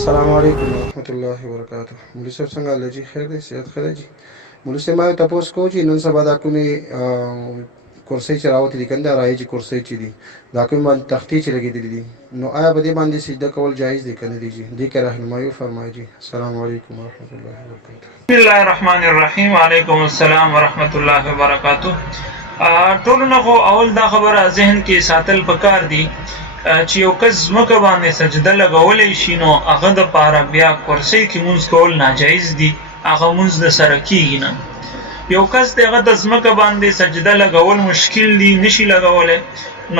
السلام علیکم ورحمۃ اللہ وبرکاتہ. مولوی صاحب څنګه حال دی جی؟ خیر دی؟ صحت ښه دی جی؟ مولوی صاحب ما یو تپوس کوو چې نن سبا دا کومې کرسۍ چې راوتې دي که نه دا رایجې کرسۍ چې دي دا کومې باندې تختې چې لګېدلې دي نو آیا په دې باندې سجده کول جایز دی که نه دی جی؟ دې کې رهنمایي وفرمایئ جی. السلام علیکم ورحمۃ اللہ وبرکاتہ. بسم الله الرحمن الرحیم. وعلیکم السلام ورحمۃ الله وبرکاتہ. ټولو نه خو اول دا خبره ذهن کې ساتل پکار دي چې یو کس ځمکه باندې سجده لګولی شي نو هغه دپاره بیا کرسۍ کې مونځ کول ناجایز دي، هغه مونځ د سره کېږي نه. یو کس دی هغه د ځمکه باندې سجده لګول مشکل دي، نشي لګولی،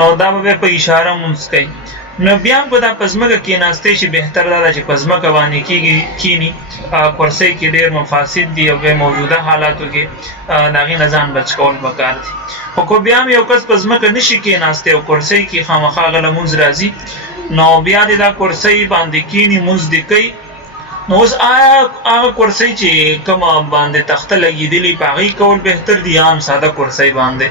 نو دا به په اشاره مونځ کوي. نو بیا هم په دا په ځمکه کېناستی شي، بهتر دا ده چې په ځمکه باندې کېني. کرسۍ کې ډېر مفاسد دي او بیا موجوده حالاتو کې د هغې نه ځان بچ کول پکار دي. خو که بیا هم یو کس په ځمکه نشي کېناستی او کرسۍ کې خامخا هغه له مونځ راځي نو بیا دې دا کرسۍ باندې کېني، مونځ دې کوي. نو اوس آیا هغه کرسۍ چې کومه باندې تخته لګېدلې په هغې کول بهتر دي یا هم ساده کرسۍ باندې؟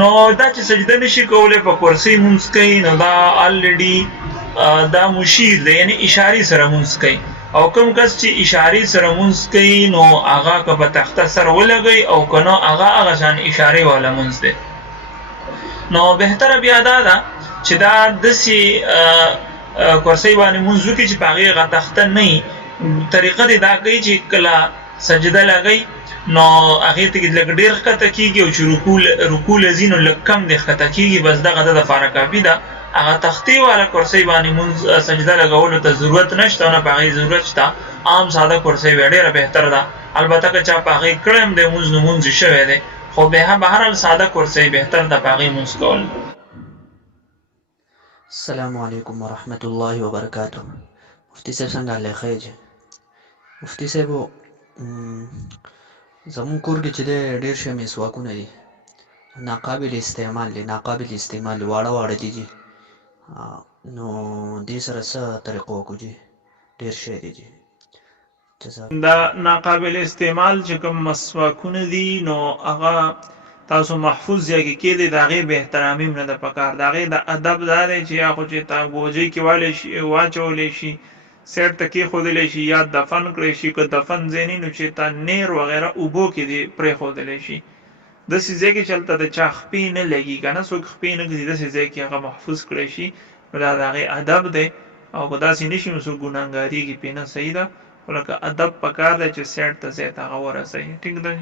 نو دا چې سجده نشي کولی په کرسۍ مونځ کوي نو دا الریډي دا مشیر دی، یعنې اشارې سره مونځ کوي. او کوم کس چې اشارې سره مونځ کوي نو هغه که په تخته سر ولګوي او که نه هغه شان اشارې والا مونځ دی. نو بهتره بیا دا ده چې دا داسې کرسۍ باندې مونځ وکړي چې په هغې هغه تخته نه وي. طریقه دې دا کوي چې کله سجده لګوي نو هغې ته لږ ډېر ښکته کېږي او چې رکوع له ځي نو لږ کم دې ښکته کېږي، بس دغه ده دپاره کافي ده. هغه تختې والا کرسۍ باندې مونځ سجده لګولو ته ضرورت نشته او نه په هغې ضرورت شته. عام ساده کرسۍ بیا ډېره بهتره ده. البته که چا په هغې کړی هم دی مونځ نو مونځ یې شوی دی، خو بهرحال ساده کرسۍ بهتر ده په هغې مونځ کول. السلام علیکم ورحمۃ اللہ وبرکاتہ. مفتی صاحب څنګه حال دی؟ ښه یې؟ مفتی صاحب زمونږ کور کې چې دی ډېر شه مسواکونه دي، ناقابل استعمال دي، ناقابل استعمال دي، واړه واړه دي جي. نو دې سره څه طریقه وکړو جي؟ ډېر ښه دی جي. دا ناقابل استعمال چې کوم مسواکونه دي نو هغه تاسو محفوظ ځای کې کېدی، د هغې بې احترامي هم نه ده پکار. د هغې د ادب دا دی چې یا خو چې تا بوجۍ کې واچولی شي، سیټ ته کېښودلی شي یا دفن کړی شي، که دفن ځای نه نو چې تا نیر وغیره اوبو کې دې پرېښودلی شي. داسې ځای کې چې هلته د چا خپې نه لګي که نه، څوک خپې نه ږدي، داسې ځای کې هغه محفوظ کړی شي. نو دا د هغې ادب دی او که داسې نه شي نو څوک ګناهګارېږي پرې نه، صحیح ده. خو لکه ادب پکار دی چې سیټ ته ځای ته هغه ورسوي. ټیک ده.